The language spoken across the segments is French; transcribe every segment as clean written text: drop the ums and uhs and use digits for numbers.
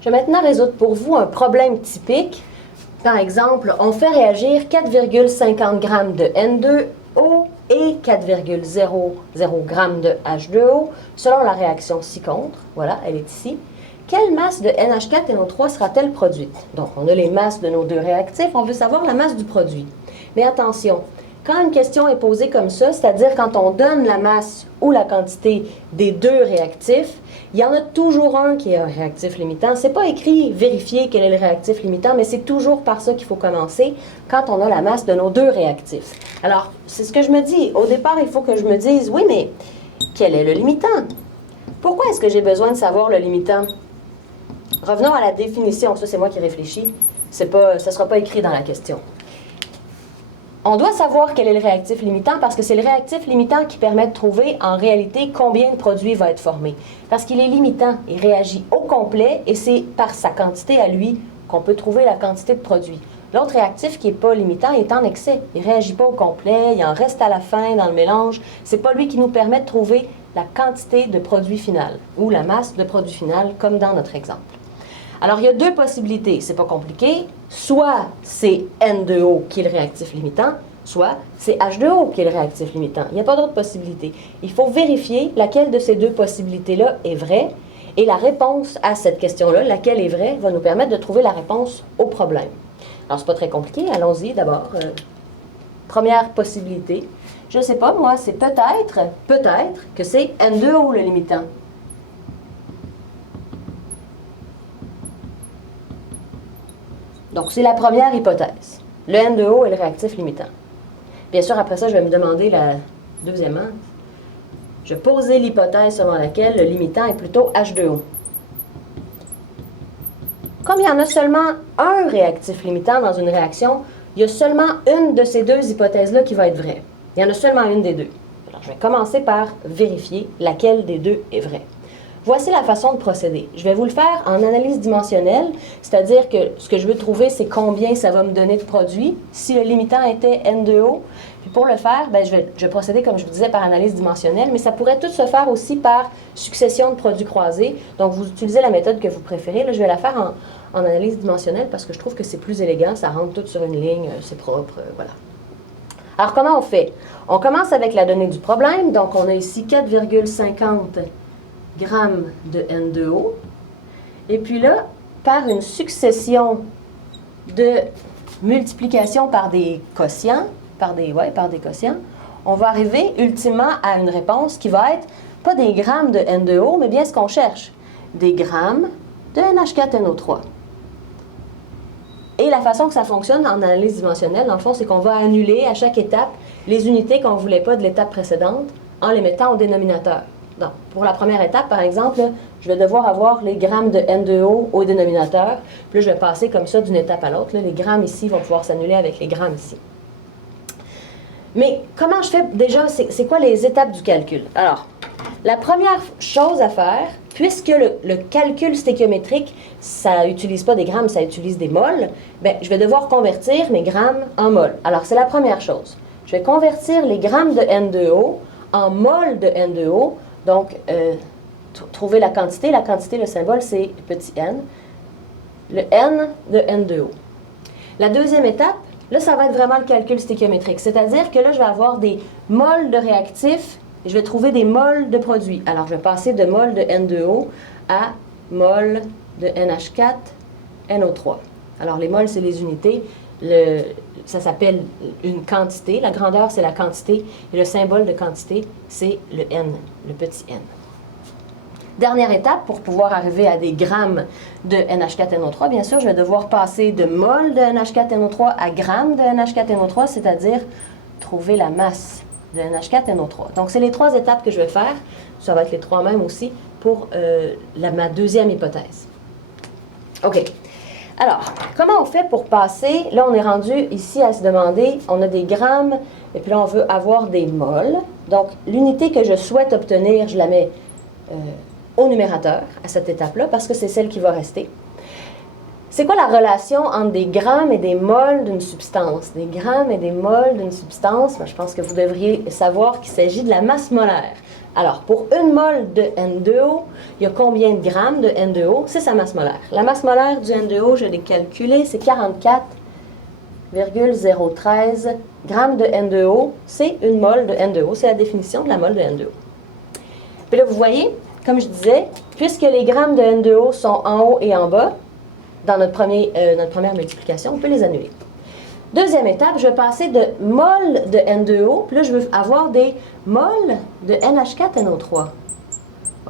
Je vais maintenant résoudre pour vous un problème typique. Par exemple, on fait réagir 4,50 g de N2O et 4,00 g de H2O selon la réaction ci-contre. Voilà, elle est ici. Quelle masse de NH4NO3 sera-t-elle produite? Donc, on a les masses de nos deux réactifs, on veut savoir la masse du produit. Mais attention, quand une question est posée comme ça, c'est-à-dire quand on donne la masse ou la quantité des deux réactifs, il y en a toujours un qui est un réactif limitant. Ce n'est pas écrit vérifier quel est le réactif limitant, mais c'est toujours par ça qu'il faut commencer quand on a la masse de nos deux réactifs. Alors, c'est ce que je me dis. Au départ, il faut que je me dise, oui, mais quel est le limitant? Pourquoi est-ce que j'ai besoin de savoir le limitant? Revenons à la définition. Ça, c'est moi qui réfléchis. Ça ne sera pas écrit dans la question. On doit savoir quel est le réactif limitant parce que c'est le réactif limitant qui permet de trouver en réalité combien de produits va être formé. Parce qu'il est limitant, il réagit au complet et c'est par sa quantité à lui qu'on peut trouver la quantité de produits. L'autre réactif qui n'est pas limitant est en excès. Il ne réagit pas au complet, il en reste à la fin dans le mélange. Ce n'est pas lui qui nous permet de trouver la quantité de produit final ou la masse de produit final comme dans notre exemple. Alors, il y a deux possibilités, c'est pas compliqué. Soit c'est N2O qui est le réactif limitant, soit c'est H2O qui est le réactif limitant. Il n'y a pas d'autre possibilité. Il faut vérifier laquelle de ces deux possibilités-là est vraie et la réponse à cette question-là, laquelle est vraie, va nous permettre de trouver la réponse au problème. Alors, c'est pas très compliqué. Allons-y d'abord. Première possibilité. Je ne sais pas, moi, c'est peut-être que c'est N2O le limitant. Donc, c'est la première hypothèse. Le N2O est le réactif limitant. Bien sûr, après ça, je vais me demander la deuxièmement. Je vais poser l'hypothèse selon laquelle le limitant est plutôt H2O. Comme il y en a seulement un réactif limitant dans une réaction, il y a seulement une de ces deux hypothèses-là qui va être vraie. Il y en a seulement une des deux. Alors, je vais commencer par vérifier laquelle des deux est vraie. Voici la façon de procéder. Je vais vous le faire en analyse dimensionnelle, c'est-à-dire que ce que je veux trouver, c'est combien ça va me donner de produits si le limitant était N2O. Puis pour le faire, je vais procéder, comme je vous disais, par analyse dimensionnelle, mais ça pourrait tout se faire aussi par succession de produits croisés. Donc, vous utilisez la méthode que vous préférez. Là, je vais la faire en analyse dimensionnelle parce que je trouve que c'est plus élégant, ça rentre tout sur une ligne, c'est propre, voilà. Alors, comment on fait? On commence avec la donnée du problème. Donc, on a ici 4,50 grammes de N2O. Et puis là, par une succession de multiplication par des quotients, par des quotients, on va arriver ultimement à une réponse qui va être pas des grammes de N2O, mais bien ce qu'on cherche, des grammes de NH4NO3. Et la façon que ça fonctionne en analyse dimensionnelle, dans le fond, c'est qu'on va annuler à chaque étape les unités qu'on ne voulait pas de l'étape précédente en les mettant au dénominateur. Donc, pour la première étape, par exemple, je vais devoir avoir les grammes de N2O au dénominateur. Puis là, je vais passer comme ça d'une étape à l'autre. Les grammes ici vont pouvoir s'annuler avec les grammes ici. Mais comment je fais déjà? C'est quoi les étapes du calcul? Alors, la première chose à faire, puisque le calcul stéchiométrique, ça n'utilise pas des grammes, ça utilise des moles, bien, je vais devoir convertir mes grammes en moles. Alors, c'est la première chose. Je vais convertir les grammes de N2O en moles de N2O. Donc, trouver la quantité. La quantité, le symbole, c'est petit n. Le n de N2O. La deuxième étape, là, ça va être vraiment le calcul stéchiométrique. C'est-à-dire que là, je vais avoir des moles de réactifs et je vais trouver des moles de produits. Alors, je vais passer de moles de N2O à moles de NH4NO3. Alors, les moles, c'est les unités. Ça s'appelle une quantité. La grandeur, c'est la quantité. Et le symbole de quantité, c'est le n, le petit n. Dernière étape, pour pouvoir arriver à des grammes de NH4NO3, bien sûr, je vais devoir passer de mol de NH4NO3 à grammes de NH4NO3, c'est-à-dire trouver la masse de NH4NO3. Donc, c'est les trois étapes que je vais faire. Ça va être les trois mêmes aussi pour ma deuxième hypothèse. OK. Alors, comment on fait pour passer? Là, on est rendu ici à se demander, on a des grammes, et puis là, on veut avoir des moles. Donc, l'unité que je souhaite obtenir, je la mets au numérateur à cette étape-là, parce que c'est celle qui va rester. C'est quoi la relation entre des grammes et des moles d'une substance? Des grammes et des moles d'une substance, je pense que vous devriez savoir qu'il s'agit de la masse molaire. Alors, pour une mole de N2O, il y a combien de grammes de N2O? C'est sa masse molaire. La masse molaire du N2O, je l'ai calculée, c'est 44,013 grammes de N2O. C'est une mole de N2O. C'est la définition de la mole de N2O. Puis là, vous voyez, comme je disais, puisque les grammes de N2O sont en haut et en bas, dans notre première multiplication, on peut les annuler. Deuxième étape, je vais passer de mol de N2O, puis là, je veux avoir des moles de NH4NO3.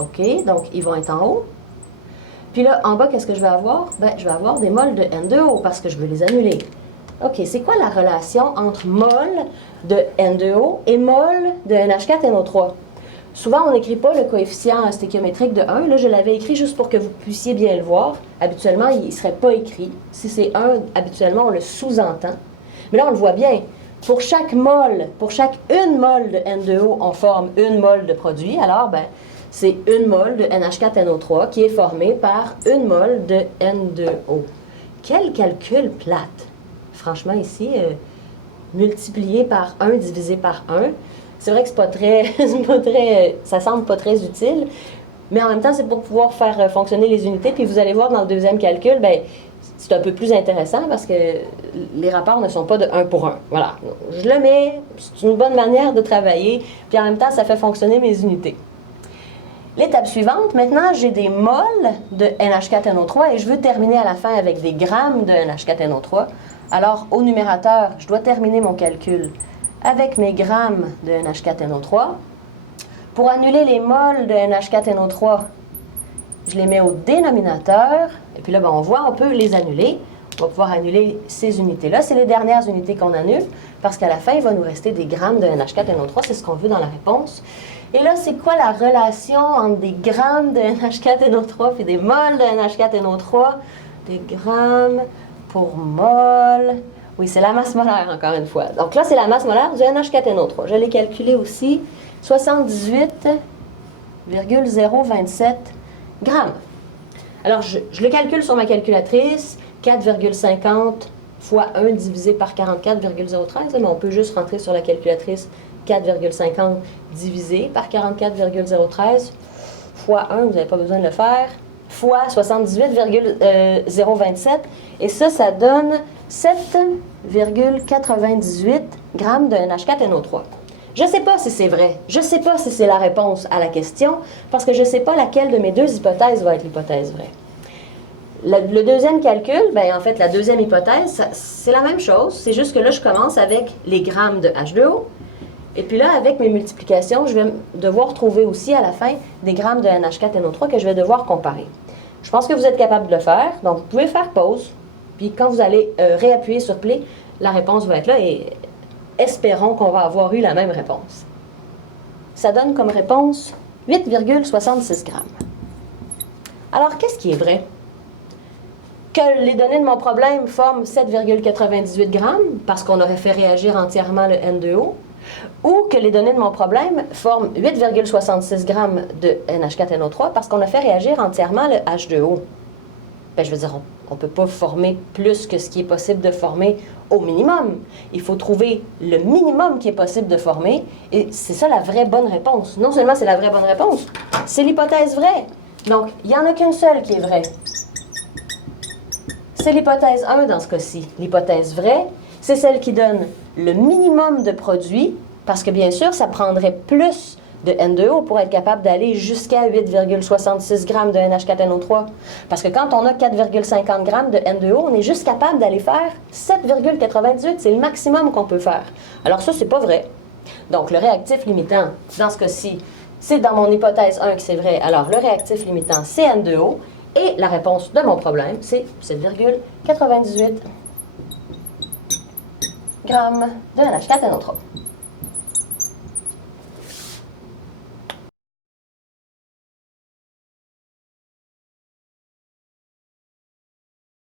OK, donc ils vont être en haut. Puis là, en bas, qu'est-ce que je vais avoir? Bien, je vais avoir des moles de N2O parce que je veux les annuler. OK, c'est quoi la relation entre mol de N2O et mol de NH4NO3? Souvent, on n'écrit pas le coefficient stéchiométrique de 1. Là, je l'avais écrit juste pour que vous puissiez bien le voir. Habituellement, il ne serait pas écrit. Si c'est 1, habituellement, on le sous-entend. Mais là, on le voit bien. Pour chaque mol, pour chaque une mol de N2O, on forme une mol de produit. Alors, ben, c'est une mol de NH4NO3 qui est formée par une mol de N2O. Quel calcul plate! Franchement, ici, multiplié par 1 divisé par 1, c'est vrai que c'est pas très, ça semble pas très utile, mais en même temps, c'est pour pouvoir faire fonctionner les unités. Puis vous allez voir dans le deuxième calcul, bien, c'est un peu plus intéressant parce que les rapports ne sont pas de 1 pour 1. Voilà. Je le mets, c'est une bonne manière de travailler, puis en même temps, ça fait fonctionner mes unités. L'étape suivante, maintenant, j'ai des moles de NH4NO3 et je veux terminer à la fin avec des grammes de NH4NO3. Alors, au numérateur, je dois terminer mon calcul avec mes grammes de NH4NO3. Pour annuler les moles de NH4NO3, je les mets au dénominateur. Et puis là, ben, on voit, on peut les annuler. On va pouvoir annuler ces unités-là. C'est les dernières unités qu'on annule parce qu'à la fin, il va nous rester des grammes de NH4NO3. C'est ce qu'on veut dans la réponse. Et là, c'est quoi la relation entre des grammes de NH4NO3 et des moles de NH4NO3? Des grammes pour mol. Oui, c'est la masse molaire, encore une fois. Donc là, c'est la masse molaire du NH4NO3. Je l'ai calculé aussi, 78,027 grammes. Alors, je le calcule sur ma calculatrice, 4,50 fois 1 divisé par 44,013, mais on peut juste rentrer sur la calculatrice 4,50 divisé par 44,013 fois 1, vous n'avez pas besoin de le faire, fois 78,027, et ça donne 7,98 grammes de NH4NO3. Je ne sais pas si c'est vrai, je ne sais pas si c'est la réponse à la question, parce que je ne sais pas laquelle de mes deux hypothèses va être l'hypothèse vraie. Le deuxième calcul, bien, en fait, la deuxième hypothèse, c'est la même chose, c'est juste que là, je commence avec les grammes de H2O, et puis là, avec mes multiplications, je vais devoir trouver aussi à la fin des grammes de NH4NO3 que je vais devoir comparer. Je pense que vous êtes capable de le faire, donc vous pouvez faire pause, puis quand vous allez réappuyer sur play, la réponse va être là et espérons qu'on va avoir eu la même réponse. Ça donne comme réponse 8,66 grammes. Alors, qu'est-ce qui est vrai? Que les données de mon problème forment 7,98 grammes parce qu'on aurait fait réagir entièrement le N2O, ou que les données de mon problème forment 8,66 grammes de NH4NO3 parce qu'on a fait réagir entièrement le H2O. Bien, je veux dire, on ne peut pas former plus que ce qui est possible de former au minimum. Il faut trouver le minimum qui est possible de former, et c'est ça la vraie bonne réponse. Non seulement c'est la vraie bonne réponse, c'est l'hypothèse vraie. Donc, il n'y en a qu'une seule qui est vraie. C'est l'hypothèse 1 dans ce cas-ci. L'hypothèse vraie, c'est celle qui donne le minimum de produits, parce que bien sûr, ça prendrait plus de N2O pour être capable d'aller jusqu'à 8,66 grammes de NH4NO3. Parce que quand on a 4,50 grammes de N2O, on est juste capable d'aller faire 7,98. C'est le maximum qu'on peut faire. Alors ça, c'est pas vrai. Donc, le réactif limitant, dans ce cas-ci, c'est dans mon hypothèse 1 que c'est vrai. Alors, le réactif limitant, c'est N2O. Et la réponse de mon problème, c'est 7,98 grammes de NH4NO3.